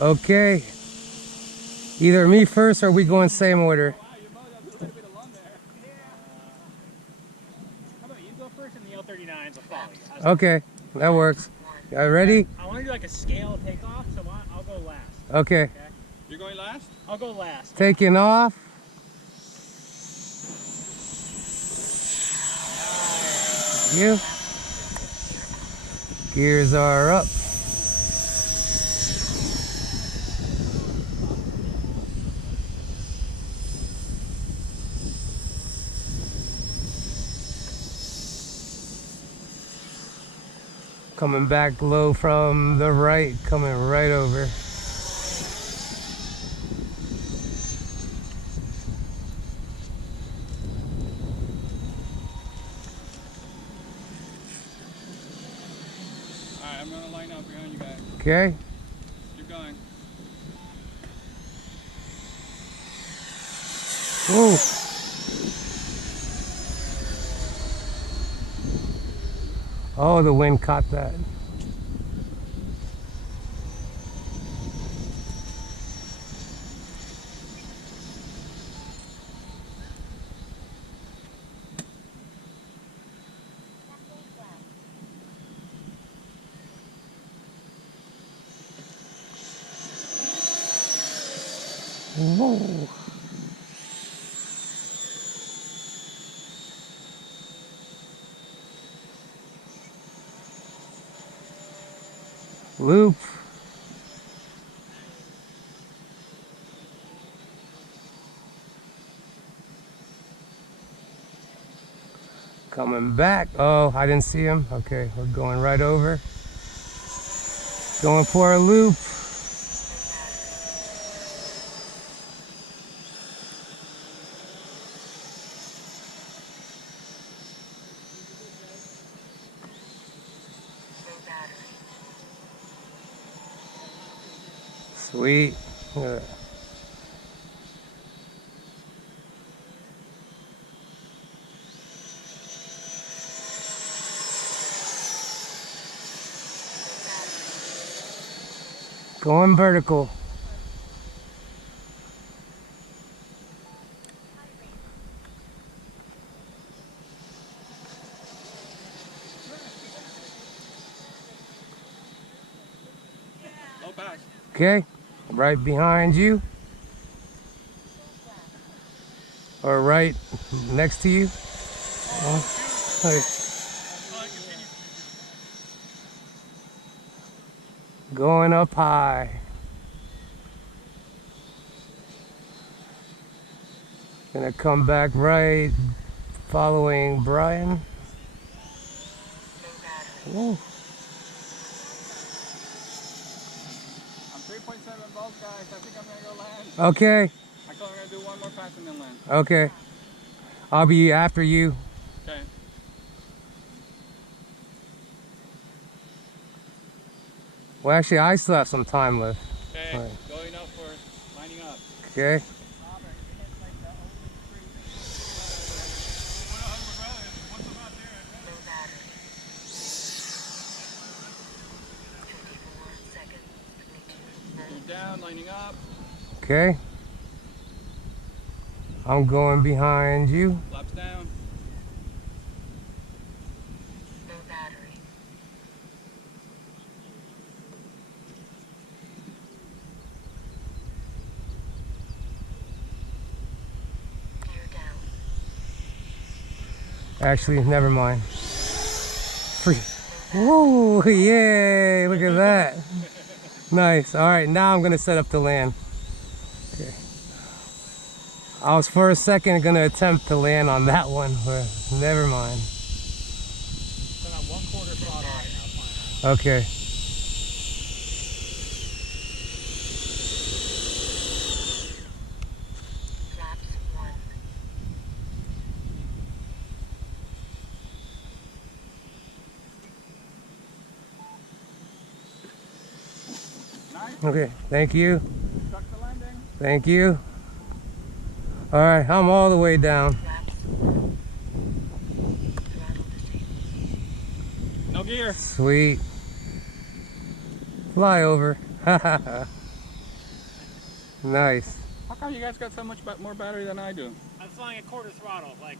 Okay. Either me first or we go in same order. Wow, you mowed up quite a bit of lawn there. How about you go first and the L-39s will follow you? Okay, that works. You ready? I want to do like a scale takeoff, so I'll go last. Okay. You're going last? I'll go last. Taking off. You. Gears are up. Coming back low from the right, coming right over. Alright, I'm gonna line up behind you guys. Okay. Keep going. Ooh. Oh, the wind caught that. Whoa. Loop. Coming back. Oh, I didn't see him. Okay, we're going right over. Going for a loop. Sweet. Yeah. Going vertical. Low back. Okay, right behind you. Or right next to you. Okay. Going up high. Gonna come back right, following Brian. Ooh. I'm 3.7 volts, guys. I think I'm gonna go land. Okay. I thought I'm gonna do one more pass and then land. Okay. I'll be after you. Okay. Well, actually, I still have some time left. Okay. Right. Going up for lining up. Okay. Down, lining up. Okay. I'm going behind you. Flaps down. No battery. Gear down. Actually, never mind. Free. Whoa, yay, look at that. Nice. All right, now I'm going to set up to land. Okay. I was for a second going to attempt to land on that one, but never mind. So now 1/4 throttle right now. Okay. Flaps 1. Okay, thank you. Stuck the landing. Thank you. All right, I'm all the way down. Flaps 1. Throttle disabled. No gear. Sweet. Fly over. Nice. How come you guys got so much more battery than I do? I'm flying at quarter throttle, like.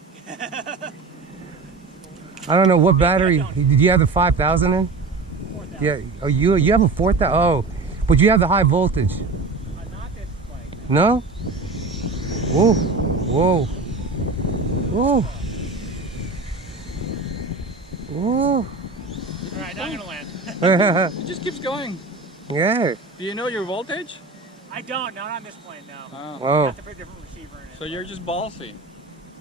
I don't know what battery. Did you have the 5,000 in? 4,000. Yeah. Oh, you have a 4,000. Oh, but you have the high voltage. Not this flight. No? Whoa. Whoa. Whoa. Whoa. Alright, now I'm gonna land. It just keeps going. Yeah. Do you know your voltage? I don't, not on this plane, no. Oh. I Oh. have to put a different receiver in it. So you're just ballsy.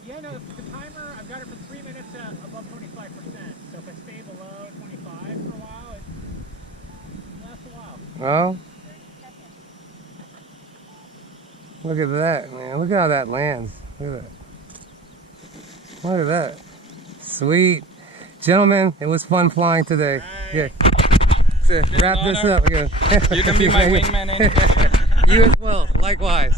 Yeah, no, the timer, I've got it for 3 minutes above 25%. So if I stay below 25 for a while, it lasts a while. Oh. Look at that, man. Look at how that lands. Look at that. Look at that. Sweet. Gentlemen, it was fun flying today. Yeah. So, wrap this up. Yeah. You can be my wingman anytime. You as well. Likewise.